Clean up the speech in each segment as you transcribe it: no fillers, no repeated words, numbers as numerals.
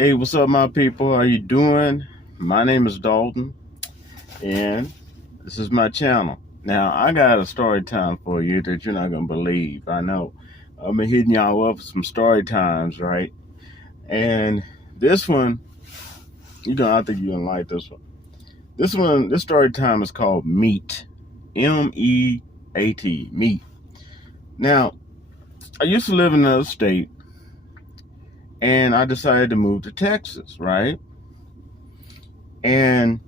Hey, what's up, my people? How you doing? My name is Dalton, and this is my channel. Now, I got a story time for you that you're not gonna believe. I know. I've been hitting y'all up with some story times, right? And this one, I think you're gonna like this one. This story time is called Meat. MEAT, Meat. Now, I used to live in another state, and I decided to move to Texas, right? And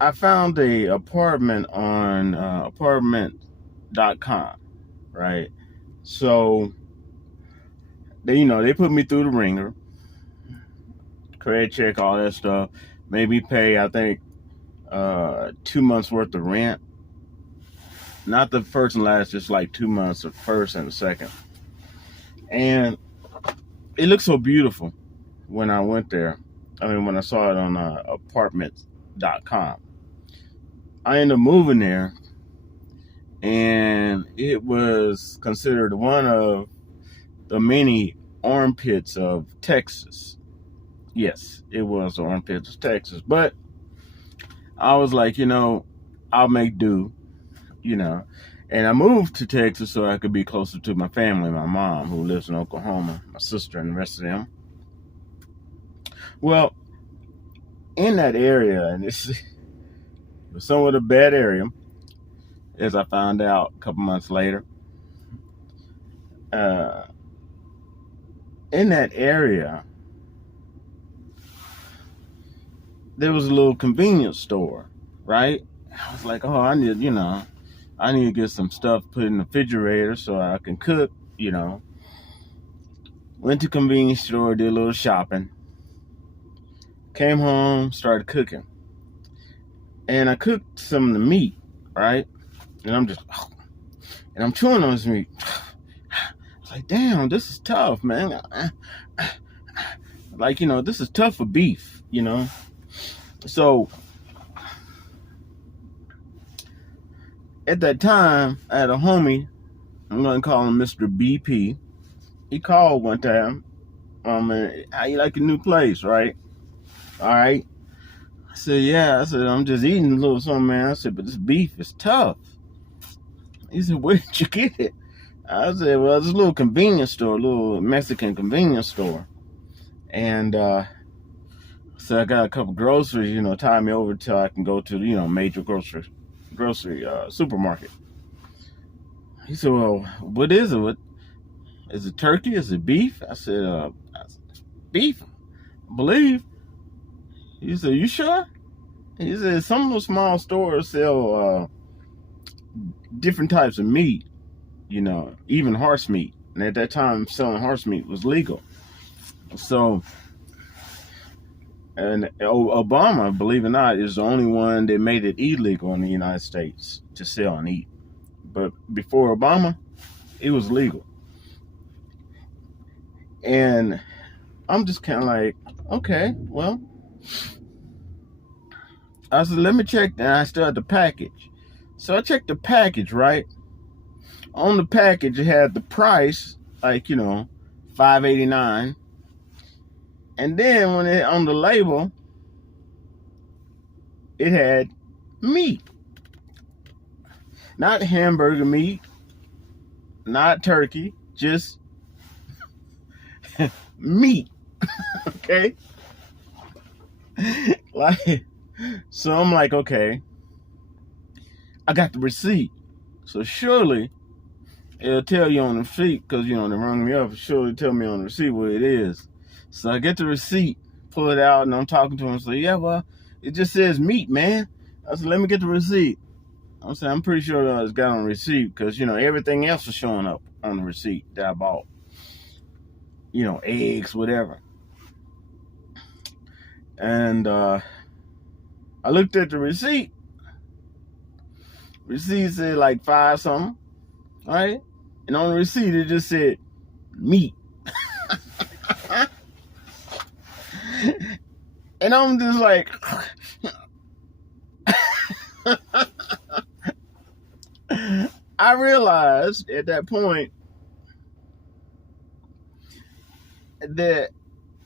I found a apartment on apartment.com, right? So they put me through the ringer, credit check, all that stuff. Made me pay, I think, 2 months worth of rent. Not the first and last, just like 2 months, the first and the second. And it looked so beautiful when I went there. When I saw it on apartments.com. I ended up moving there, and it was considered one of the many armpits of Texas. Yes, it was armpits of Texas. But I was like, I'll make do, And I moved to Texas so I could be closer to my family, my mom, who lives in Oklahoma, my sister, and the rest of them. Well, in that area, and it's somewhat a bad area, as I found out a couple months later. In that area, there was a little convenience store, right? I was like, I need to get some stuff put in the refrigerator so I can cook, Went to convenience store, did a little shopping. Came home, started cooking. And I cooked some of the meat, right? And I'm chewing on this meat. I was like, damn, this is tough, man. This is tough for beef, So at that time, I had a homie, I'm going to call him Mr. BP. He called one time, how you like a new place, right? All right. I said, yeah. I said, I'm just eating a little something, man. I said, but this beef is tough. He said, where did you get it? I said, well, it's a little convenience store, a little Mexican convenience store. And so I got a couple groceries, tie me over till I can go to, major grocery supermarket. He said, well, what is it? Is it turkey? Is it beef? I said, beef, I believe. He said, you sure? He said, some of the small stores sell different types of meat, even horse meat. And at that time, selling horse meat was legal. So, and Obama, believe it or not, is the only one that made it illegal in the United States to sell and eat. But before Obama, it was legal. And I'm just kind of like, okay, well, I said, let me check. And I still had the package. So I checked the package, right? On the package, it had the price, $5.89. And then on the label, it had meat. Not hamburger meat, not turkey, just meat. Okay? So I'm like, okay, I got the receipt. So surely it'll tell you on the receipt, because, they rung me up. Surely tell me on the receipt what it is. So I get the receipt, pull it out, and I'm talking to him. So, yeah, well, it just says meat, man. I said, let me get the receipt. I said, I'm pretty sure it's got on the receipt because, everything else was showing up on the receipt that I bought. Eggs, whatever. And I looked at the receipt. Receipt said like 5 something, right? And on the receipt, it just said meat. And I'm just like, I realized at that point that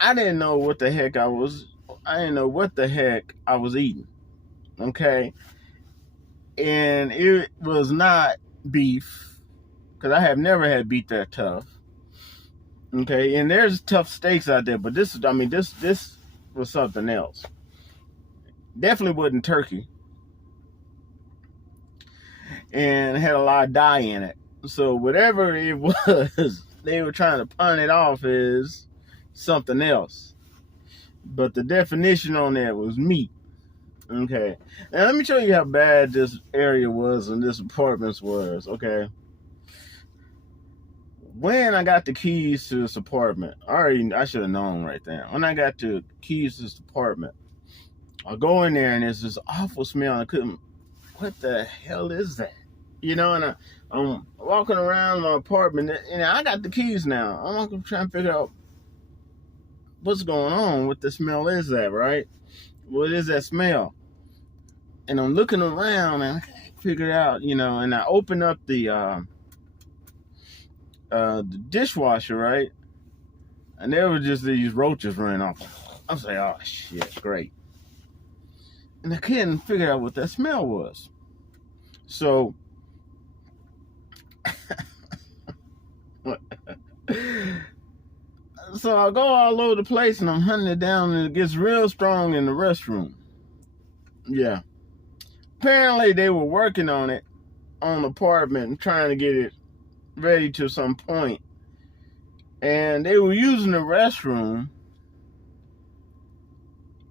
I didn't know what the heck I didn't know what the heck I was eating. Okay. And it was not beef, because I have never had beef that tough. Okay. And there's tough steaks out there, but this was something else. Definitely wasn't turkey. And it had a lot of dye in it. So whatever it was, they were trying to pawn it off as something else. But the definition on that was meat. Okay. Now let me show you how bad this area was and this apartment was. Okay. When I got the keys to this apartment, I should have known right there. When I got the keys to this apartment, I go in there and there's this awful smell. What the hell is that? You know, and I'm walking around my apartment, and I got the keys now. I'm trying to figure out what's going on. What the smell is that, right? What is that smell? And I'm looking around and I figured out, you know, and I open up the dishwasher, right? And there was just these roaches running off. I was like, oh shit, great. And I couldn't figure out what that smell was. So so I go all over the place and I'm hunting it down, and it gets real strong in the restroom. Yeah. Apparently they were working on it on the apartment and trying to get it ready to some point. And they were using the restroom,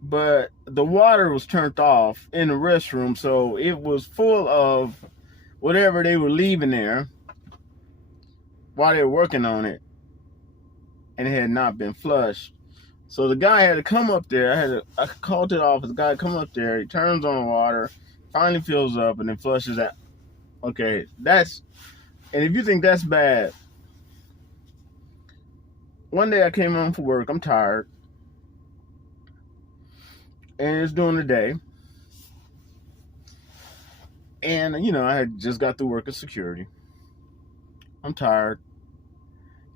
but the water was turned off in the restroom, so it was full of whatever they were leaving there while they were working on it, and it had not been flushed. So the guy had to come up there. I called to the office. The guy come up there. He turns on the water, finally fills up, and then flushes out. Okay, and if you think that's bad, one day I came home from work. I'm tired, and it's during the day, and you know I had just got through work at security. I'm tired,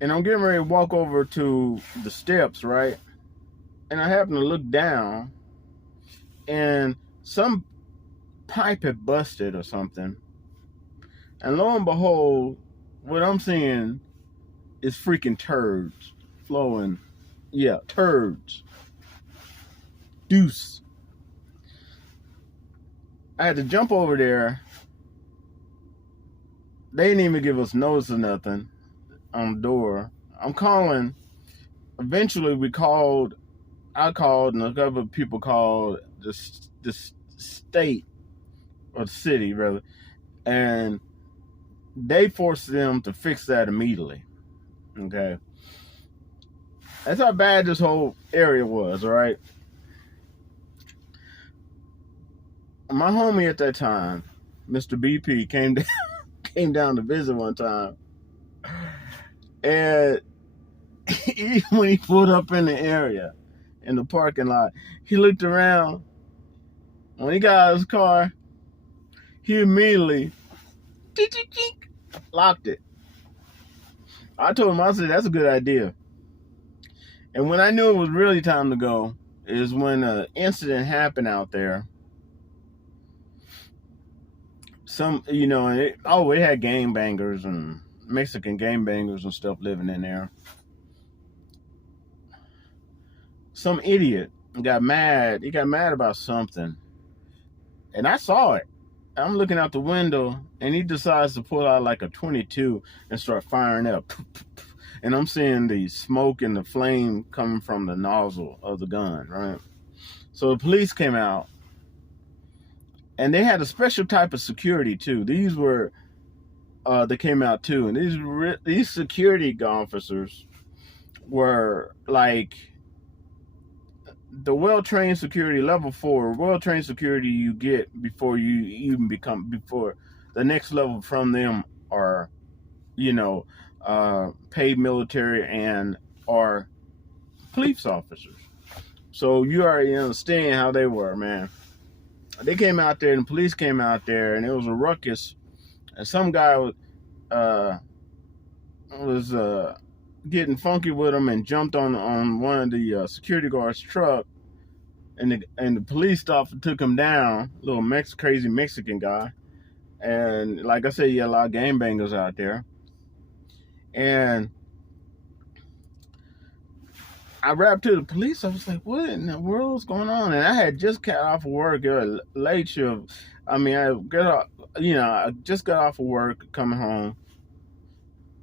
and I'm getting ready to walk over to the steps, right? And I happen to look down, and some pipe had busted or something. And lo and behold, what I'm seeing is freaking turds flowing. Yeah, turds. Deuce. I had to jump over there. They didn't even give us notice or nothing on the door. I'm calling. Eventually, I called, and a couple of people called the state, or the city, rather, and they forced them to fix that immediately. Okay. That's how bad this whole area was, all right? My homie at that time, Mr. BP, came down to visit one time. And when he pulled up in the area, in the parking lot, he looked around. When he got out of his car, he immediately locked it. I told him, I said, that's a good idea. And when I knew it was really time to go is when an incident happened out there. It had gangbangers and Mexican gangbangers and stuff living in there. Some idiot got mad. He got mad about something. And I saw it. I'm looking out the window, and he decides to pull out like a .22 and start firing up. And I'm seeing the smoke and the flame coming from the nozzle of the gun, right? So the police came out, and they had a special type of security too. These were, they came out too, and these security officers were like the well-trained security, level 4, well-trained security you get before the next level from them are, paid military and are police officers. So you already understand how they were, man. They came out there, and the police came out there, and it was a ruckus. And some guy was getting funky with him and jumped on one of the security guards' truck, and the police officer took him down. Little crazy Mexican guy, and like I said, you got a lot of gangbangers out there, and I rapped to the police. I was like, "What in the world's going on?" And I had just got off of work. It was a late shift. I mean, I just got off of work, coming home,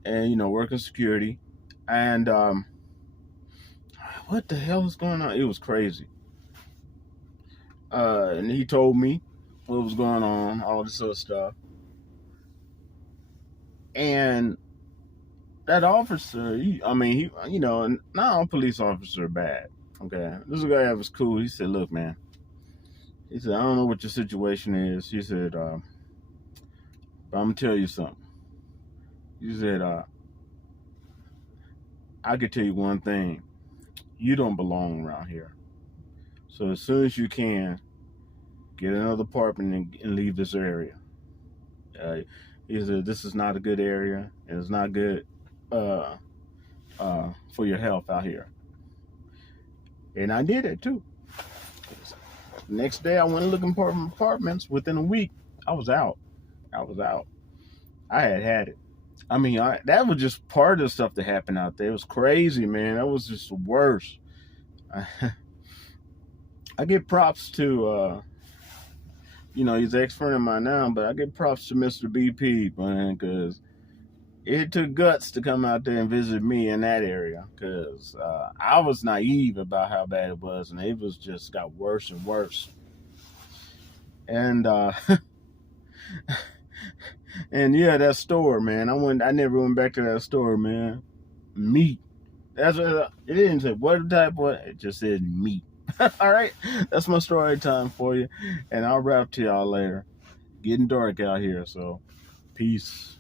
and working security, and what the hell was going on? It was crazy. And he told me what was going on, all this sort of stuff, and that officer, not all police officers are bad. Okay, this guy that was cool. He said, "Look, man," he said, "I don't know what your situation is." He said, "But I'm gonna tell you something." He said, "I could tell you one thing: you don't belong around here. So as soon as you can, get another apartment and leave this area." He said, "This is not a good area, and it's not good for your health out here." And I did it too. Next day, I went looking for apartments. Within a week, I was out. I had it. I mean, that was just part of the stuff that happened out there. It was crazy, man. That was just the worst. I give props to, he's an ex-friend of mine now, but I give props to Mr. BP, man, because it took guts to come out there and visit me in that area, because I was naive about how bad it was, and it was just got worse and worse. And and yeah, that store, man. I never went back to that store, man. Meat. That's what it didn't say what type. What it just said meat. All right, that's my story time for you, and I'll wrap to y'all later. Getting dark out here, so peace.